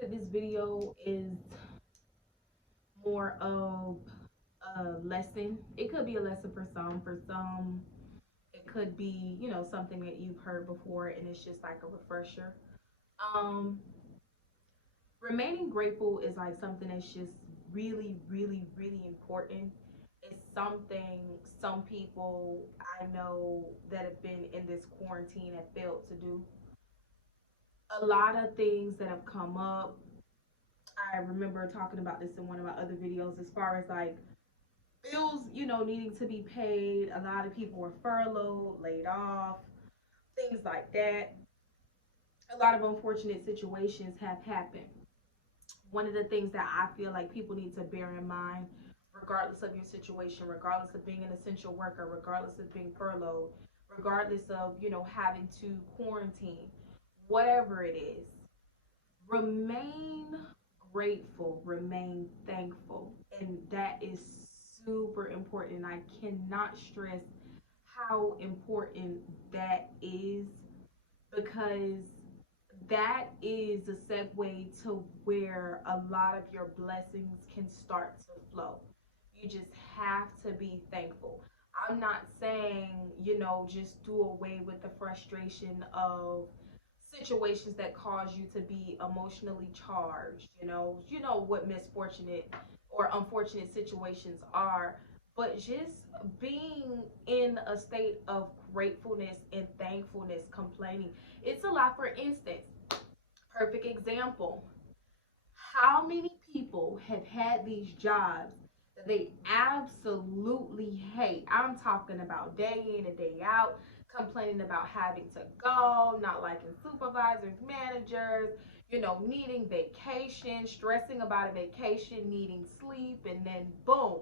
that this video is more of a lesson. It could be a lesson for some. For some, it could be, something that you've heard before and it's just like a refresher. Um, Remaining grateful is like something that's just really, really, really important. It's something some people I know that have been in this quarantine have failed to do. A lot of things that have come up. I remember talking about this in one of my other videos as far as like bills, needing to be paid. A lot of people were furloughed, laid off, things like that. A lot of unfortunate situations have happened. One of the things that I feel like people need to bear in mind, regardless of your situation, regardless of being an essential worker, regardless of being furloughed, regardless of, having to quarantine, whatever it is, remain grateful, remain thankful. And that is super important. I cannot stress how important that is because that is a segue to where a lot of your blessings can start to flow. You just have to be thankful. I'm not saying, just do away with the frustration of situations that cause you to be emotionally charged. You know what misfortunate or unfortunate situations are, but just being in a state of gratefulness and thankfulness, complaining, it's a lot. For instance, perfect example, how many people have had these jobs that they absolutely hate? I'm talking about day in and day out, complaining about having to go, not liking supervisors, managers, needing vacation, stressing about a vacation, needing sleep, and then boom,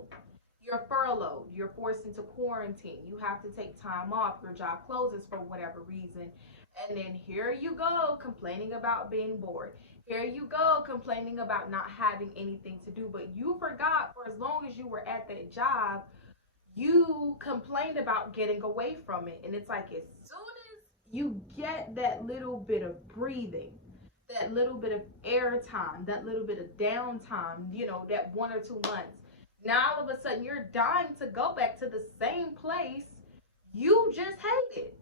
you're furloughed, you're forced into quarantine, you have to take time off, your job closes for whatever reason, and then here you go complaining about being bored. Here you go complaining about not having anything to do, but you forgot for as long as you were at that job, you complained about getting away from it. And it's like as soon as you get that little bit of breathing, that little bit of air time, that little bit of downtime, that 1 or 2 months, now all of a sudden you're dying to go back to the same place you just hated.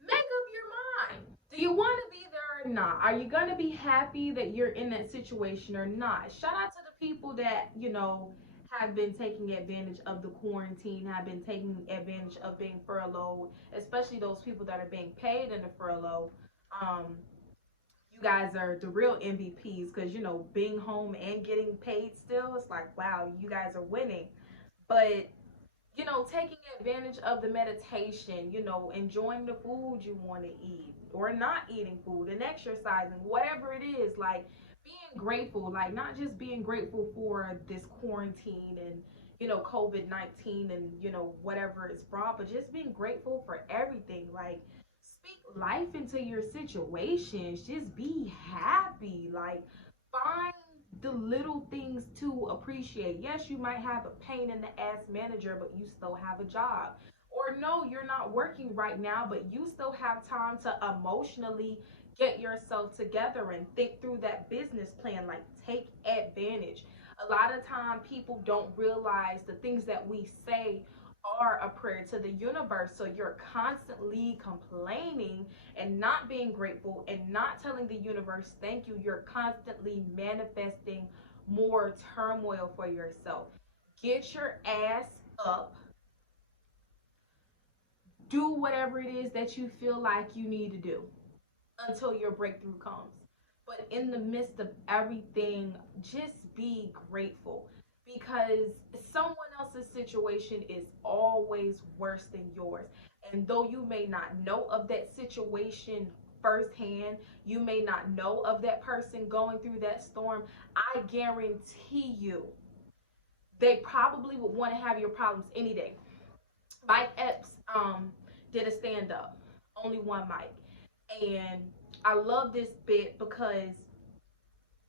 Make up your mind. Do you want to be there or not? Are you going to be happy that you're in that situation or not? Shout out to the people that, have been taking advantage of the quarantine, have been taking advantage of being furloughed, especially those people that are being paid in the furlough. Um, you guys are the real MVPs because, being home and getting paid still, it's like, wow, you guys are winning. But taking advantage of the meditation, enjoying the food you want to eat or not eating food and exercising, whatever it is, like being grateful, like not just being grateful for this quarantine and, COVID-19 and, whatever it's brought, but just being grateful for everything. Like, speak life into your situations, just be happy, like, find the little things to appreciate. Yes, you might have a pain in the ass manager, but you still have a job. Or no, you're not working right now, but you still have time to emotionally get yourself together and think through that business plan. Like, take advantage. A lot of time people don't realize the things that we say are a prayer to the universe. So you're constantly complaining and not being grateful and not telling the universe thank you. You're constantly manifesting more turmoil for yourself. Get your ass up, do whatever it is that you feel like you need to do until your breakthrough comes. But in the midst of everything, just be grateful because someone else's situation is always worse than yours. And though you may not know of that situation firsthand, you may not know of that person going through that storm, I guarantee you they probably would want to have your problems any day. Mike Epps did a stand up, only one mic. And I love this bit because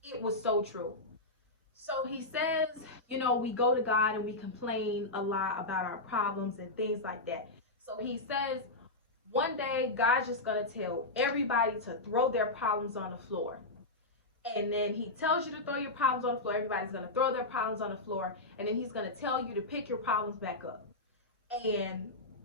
it was so true. So he says, we go to God and we complain a lot about our problems and things like that. So he says, one day God's just going to tell everybody to throw their problems on the floor. And then he tells you to throw your problems on the floor. Everybody's going to throw their problems on the floor. And then he's going to tell you to pick your problems back up. And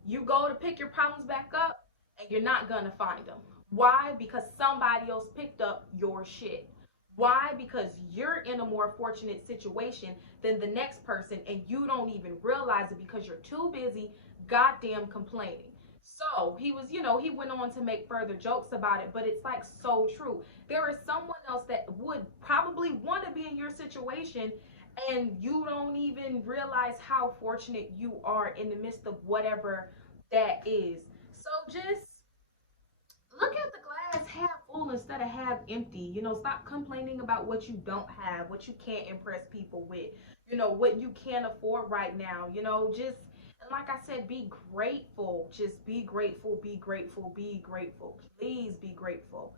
you go to pick your problems back up and you're not going to find them. Why? Because somebody else picked up your shit. Why? Because you're in a more fortunate situation than the next person and you don't even realize it because you're too busy goddamn complaining. So he was, he went on to make further jokes about it, but it's like so true. There is someone else that would probably want to be in your situation and you don't even realize how fortunate you are in the midst of whatever that is. So just look at the glass half full instead of half empty. Stop complaining about what you don't have, what you can't impress people with, what you can't afford right now. Just, and like I said, be grateful. Just be grateful, be grateful, be grateful. Please be grateful.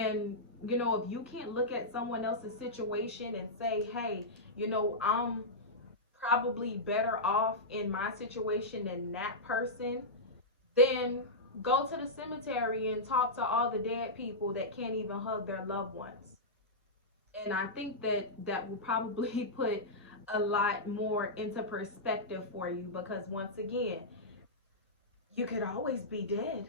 And, if you can't look at someone else's situation and say, hey, I'm probably better off in my situation than that person, then go to the cemetery and talk to all the dead people that can't even hug their loved ones. And I think that will probably put a lot more into perspective for you because once again, you could always be dead.